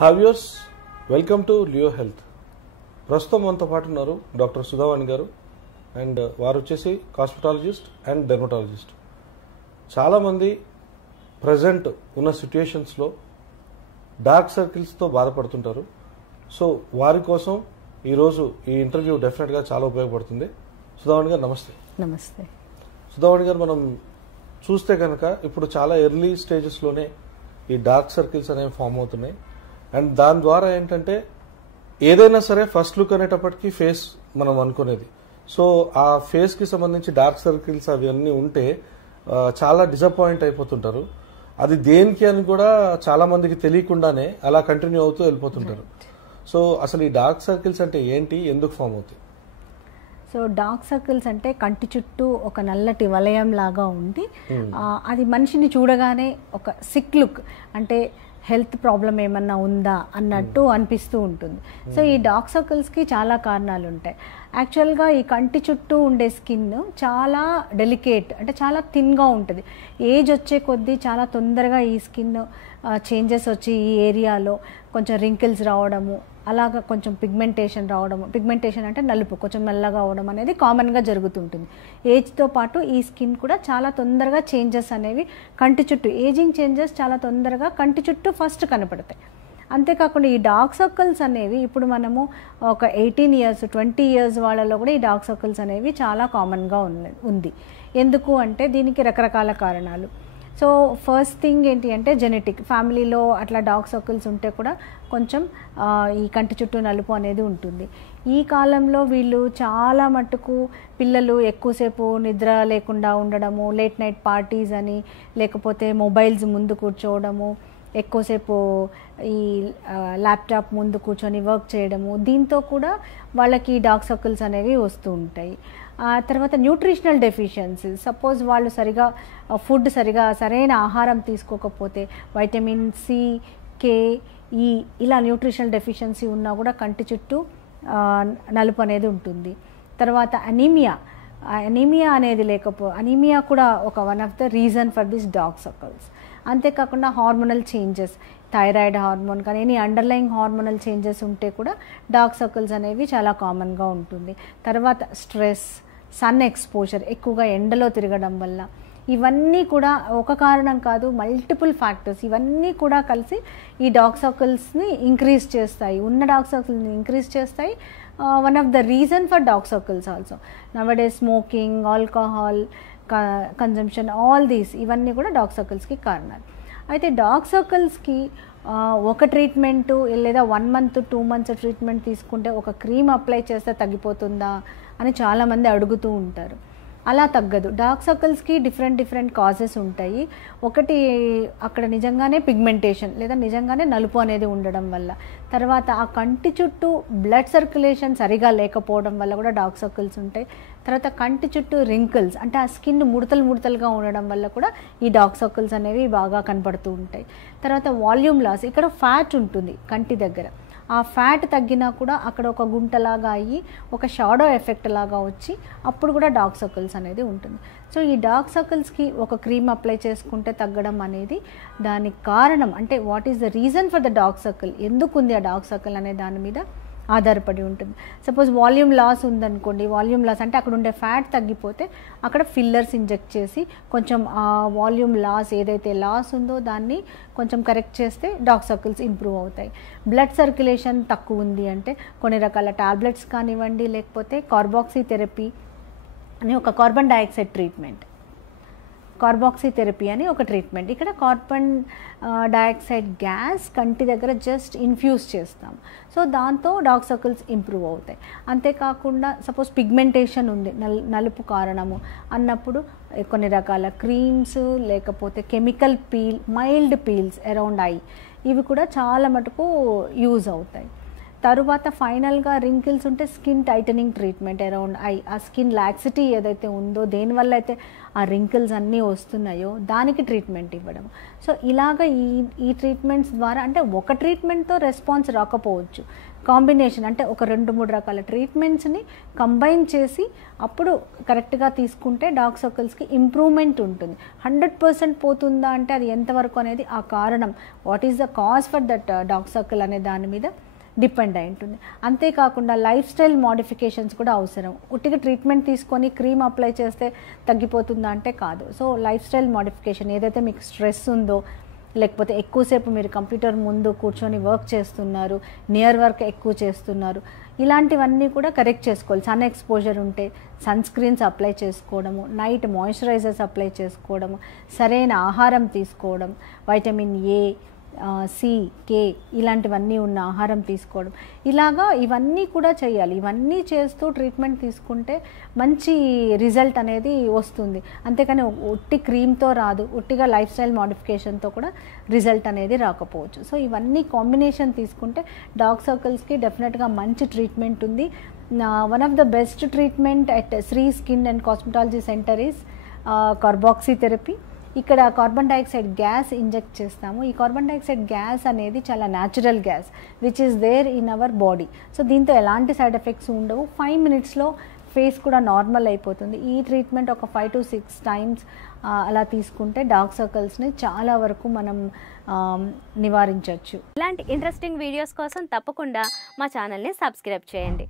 హావ్యూర్స్ welcome to Leo health. ప్రస్తుతం మనతో పాటు ఉన్నారు డాక్టర్ సుధావాణి గారు. అండ్ వారు వచ్చేసి కాస్మెటాలజిస్ట్ అండ్ డెర్మటాలజిస్ట్. చాలామంది ప్రజెంట్ ఉన్న సిచ్యుయేషన్స్లో డార్క్ సర్కిల్స్తో బాధపడుతుంటారు. సో వారి కోసం ఈరోజు ఈ ఇంటర్వ్యూ డెఫినెట్గా చాలా ఉపయోగపడుతుంది. సుధావాణి గారు నమస్తే. నమస్తే. సుధావాణి గారు, మనం చూస్తే కనుక ఇప్పుడు చాలా ఎర్లీ స్టేజెస్లోనే ఈ డార్క్ సర్కిల్స్ అనేవి ఫామ్ అవుతున్నాయి. అండ్ దాని ద్వారా ఏంటంటే ఏదైనా సరే ఫస్ట్ లుక్ అనేటప్పటికీ ఫేస్ మనం అనుకునేది. సో ఆ ఫేస్కి సంబంధించి డార్క్ సర్కిల్స్ అవి అన్నీ ఉంటే చాలా డిసప్పాయింట్ అయిపోతుంటారు. అది దేనికి అని కూడా చాలా మందికి తెలియకుండానే అలా కంటిన్యూ అవుతూ వెళ్ళిపోతుంటారు. సో అసలు ఈ డార్క్ సర్కిల్స్ అంటే ఏంటి, ఎందుకు ఫామ్ అవుతాయి? సో డార్క్ సర్కిల్స్ అంటే కంటి చుట్టూ ఒక నల్లటి వలయం లాగా ఉండి అది మనిషిని చూడగానే ఒక సిక్ లుక్, అంటే హెల్త్ ప్రాబ్లం ఏమన్నా ఉందా అన్నట్టు అనిపిస్తూ ఉంటుంది. సో ఈ డార్క్ సర్కిల్స్కి చాలా కారణాలు ఉంటాయి. యాక్చువల్గా ఈ కంటి చుట్టూ ఉండే స్కిన్ చాలా డెలికేట్, అంటే చాలా థిన్గా ఉంటుంది. ఏజ్ వచ్చే కొద్దీ చాలా తొందరగా ఈ స్కిన్ చేంజెస్ వచ్చి ఈ ఏరియాలో కొంచెం రింకిల్స్ రావడము, అలాగా కొంచెం పిగ్మెంటేషన్ రావడము. పిగ్మెంటేషన్ అంటే నలుపు, కొంచెం నల్లగా అవడం అనేది కామన్గా జరుగుతుంటుంది. ఏజ్తో పాటు ఈ స్కిన్ కూడా చాలా తొందరగా చేంజెస్ అనేవి కంటి చుట్టూ, ఏజింగ్ చేంజెస్ చాలా తొందరగా కంటి చుట్టూ ఫస్ట్ కనపడతాయి. అంతేకాకుండా ఈ డార్క్ సర్కిల్స్ అనేవి ఇప్పుడు మనము ఒక 18 years 20 years వాళ్ళలో కూడా ఈ డార్క్ సర్కిల్స్ అనేవి చాలా కామన్గా ఉంది. ఎందుకు అంటే దీనికి రకరకాల కారణాలు. సో ఫస్ట్ థింగ్ ఏంటి అంటే జెనెటిక్. ఫ్యామిలీలో అట్లా డార్క్ సర్కిల్స్ ఉంటే కూడా కొంచెం ఈ కంటి చుట్టూ నలుపు అనేది ఉంటుంది. ఈ కాలంలో వీళ్ళు చాలా మట్టుకు పిల్లలు ఎక్కువసేపు నిద్ర లేకుండా ఉండడము, లేట్ నైట్ పార్టీస్ అని, లేకపోతే మొబైల్స్ ముందు కూర్చోవడము, ఎక్కువసేపు ఈ ల్యాప్టాప్ ముందు కూర్చొని వర్క్ చేయడము, దీంతో కూడా వాళ్ళకి డార్క్ సర్కిల్స్ అనేవి వస్తూ ఉంటాయి. తర్వాత న్యూట్రిషనల్ డెఫిషియన్సీ. సపోజ్ వాళ్ళు సరైన ఆహారం తీసుకోకపోతే వైటమిన్ సి, కే, ఈ ఇలా న్యూట్రిషనల్ డెఫిషియన్సీ ఉన్నా కూడా కంటి చుట్టూ నలుపు అనేది ఉంటుంది. తర్వాత అనీమియా అనేది అనీమియా కూడా one of the reason for this dark circles. అంతేకాకుండా హార్మోనల్ చేంజెస్, థైరాయిడ్ హార్మోన్ కానీ ఎనీ అండర్లయింగ్ హార్మోనల్ చేంజెస్ ఉంటే కూడా డార్క్ సర్కిల్స్ అనేవి చాలా కామన్గా ఉంటుంది. తర్వాత స్ట్రెస్, సన్ ఎక్స్పోజర్, ఎక్కువగా ఎండలో తిరగడం వల్ల, ఇవన్నీ కూడా ఒక కారణం కాదు, మల్టిపుల్ ఫ్యాక్టర్స్, ఇవన్నీ కూడా కలిసి ఈ డార్క్ సర్కిల్స్ని ఇంక్రీజ్ చేస్తాయి, ఉన్న డార్క్ సర్కిల్స్ని ఇంక్రీజ్ చేస్తాయి. One of the reason for dark circles also nowadays smoking, alcohol consumption, all these, ఇవన్నీ కూడా డార్క్ సర్కిల్స్కి కారణాలు. అయితే డార్క్ సర్కిల్స్కి ఒక ట్రీట్మెంటు లేదా 1 month 2 months ట్రీట్మెంట్ తీసుకుంటే ఒక క్రీమ్ అప్లై చేస్తే తగ్గిపోతుందా అని చాలామంది అడుగుతూ ఉంటారు. అలా తగ్గదు. డార్క్ సర్కిల్స్కి డిఫరెంట్ కాజెస్ ఉంటాయి. ఒకటి అక్కడ నిజంగానే పిగ్మెంటేషన్ లేదా నిజంగానే నలుపు అనేది ఉండడం వల్ల, తర్వాత ఆ కంటి చుట్టూ బ్లడ్ సర్క్యులేషన్ సరిగా లేకపోవడం వల్ల కూడా డార్క్ సర్కిల్స్ ఉంటాయి. తర్వాత కంటి చుట్టూ రింకిల్స్, అంటే ఆ స్కిన్ ముడతలుగా ఉండడం వల్ల కూడా ఈ డార్క్ సర్కిల్స్ అనేవి బాగా కనపడుతూ ఉంటాయి. తర్వాత వాల్యూమ్ లాస్, ఇక్కడ ఫ్యాట్ ఉంటుంది కంటి దగ్గర, ఆ ఫ్యాట్ తగ్గినా కూడా అక్కడ ఒక గుంటలాగా అయ్యి ఒక షాడో ఎఫెక్ట్ లాగా వచ్చి అప్పుడు కూడా డార్క్ సర్కిల్స్ అనేది ఉంటుంది. సో ఈ డార్క్ సర్కిల్స్కి ఒక క్రీమ్ అప్లై చేసుకుంటే తగ్గడం అనేది దానికి కారణం, అంటే what is the reason for the dark circle, ఎందుకు ఉంది ఆ డార్క్ సర్కిల్ అనే దాని మీద ఆధారపడి ఉంటుంది. సపోజ్ వాల్యూమ్ లాస్ ఉందనుకోండి, వాల్యూమ్ లాస్ అంటే అక్కడ ఉండే ఫ్యాట్ తగ్గిపోతే అక్కడ ఫిల్లర్స్ ఇంజెక్ట్ చేసి కొంచెం ఆ వాల్యూమ్ లాస్, ఏదైతే లాస్ ఉందో దాన్ని కొంచెం కరెక్ట్ చేస్తే డార్క్ సర్కిల్స్ ఇంప్రూవ్ అవుతాయి. బ్లడ్ సర్క్యులేషన్ తక్కువ ఉంది అంటే కొన్ని రకాల టాబ్లెట్స్ కానివ్వండి, లేకపోతే కార్బాక్సీ థెరపీ అని ఒక carbon dioxide treatment, carboxy therapy అని ఒక ట్రీట్మెంట్. ఇక్కడ కార్బన్ డైఆక్సైడ్ గ్యాస్ కంటి దగ్గర జస్ట్ ఇన్ఫ్యూజ్ చేస్తాం. సో దాంతో డార్క్ సర్కిల్స్ ఇంప్రూవ్ అవుతాయి. అంతేకాకుండా సపోజ్ పిగ్మెంటేషన్ ఉంది, నలుపు కారణము అన్నప్పుడు కొన్ని రకాల క్రీమ్స్, లేకపోతే chemical mild peels around I, ఇవి కూడా చాలా మటుకు యూజ్ అవుతాయి. తరువాత ఫైనల్గా రింకిల్స్ ఉంటే skin titling treatment around I, ఆ స్కిన్ లాక్సిటీ ఏదైతే ఉందో దేనివల్ల అయితే ఆ రింకిల్స్ అన్నీ వస్తున్నాయో దానికి ట్రీట్మెంట్ ఇవ్వడం. సో ఇలాగ ఈ ట్రీట్మెంట్స్ ద్వారా అంటే ఒక ట్రీట్మెంట్తో రెస్పాన్స్ రాకపోవచ్చు, కాంబినేషన్ అంటే ఒక 2-3 రకాల ట్రీట్మెంట్స్ని కంబైన్ చేసి అప్పుడు కరెక్ట్గా తీసుకుంటే డార్క్ సర్కిల్స్కి ఇంప్రూవ్మెంట్ ఉంటుంది. 100% పోతుందా అంటే అది ఎంతవరకు అనేది ఆ కారణం, what is the cause for that dark circle అనే దాని మీద డిపెండ్ అయి ఉంటుంది. అంతేకాకుండా లైఫ్ స్టైల్ మోడిఫికేషన్స్ కూడా అవసరం. ఉట్టిగా ట్రీట్మెంట్ తీసుకొని క్రీమ్ అప్లై చేస్తే తగ్గిపోతుందా అంటే కాదు. సో లైఫ్ స్టైల్ మోడిఫికేషన్, ఏదైతే మీకు స్ట్రెస్ ఉందో, లేకపోతే ఎక్కువసేపు మీరు కంప్యూటర్ ముందు కూర్చొని వర్క్ చేస్తున్నారు, నియర్ వర్క్ ఎక్కువ చేస్తున్నారు, ఇలాంటివన్నీ కూడా కరెక్ట్ చేసుకోవాలి. సన్ ఎక్స్పోజర్ ఉంటే సన్ స్క్రీన్స్ అప్లై చేసుకోవడము, నైట్ మాయిశ్చరైజర్స్ అప్లై చేసుకోవడము, సరైన ఆహారం తీసుకోవడం, వైటమిన్ ఏ, సి, కే ఇలాంటివన్నీ ఉన్న ఆహారం తీసుకోవడం, ఇలాగా ఇవన్నీ కూడా చేయాలి. ఇవన్నీ చేస్తూ ట్రీట్మెంట్ తీసుకుంటే మంచి రిజల్ట్ అనేది వస్తుంది. అంతేకాని ఉట్టి క్రీమ్తో రాదు, ఉట్టిగా లైఫ్ స్టైల్ మోడిఫికేషన్తో కూడా రిజల్ట్ అనేది రాకపోవచ్చు. సో ఇవన్నీ కాంబినేషన్ తీసుకుంటే డార్క్ సర్కిల్స్కి డెఫినెట్గా మంచి ట్రీట్మెంట్ ఉంది. One of the best treatment at Shri skin and cosmetology center is carboxy therapy. ఇక్కడ కార్బన్ డైఆక్సైడ్ గ్యాస్ ఇంజెక్ట్ చేస్తాము. ఈ కార్బన్ డైఆక్సైడ్ గ్యాస్ అనేది చాలా natural gas which is there in our body. So దీంతో ఎలాంటి సైడ్ ఎఫెక్ట్స్ ఉండవు. 5 minutesలో face కూడా normal అయిపోతుంది. ఈ ట్రీట్మెంట్ ఒక 5 to 6 times అలా తీసుకుంటే డార్క్ సర్కిల్స్ని చాలా వరకు మనం నివారించవచ్చు. ఇలాంటి ఇంట్రెస్టింగ్ వీడియోస్ కోసం తప్పకుండా మా ఛానల్ని సబ్స్క్రైబ్ చేయండి.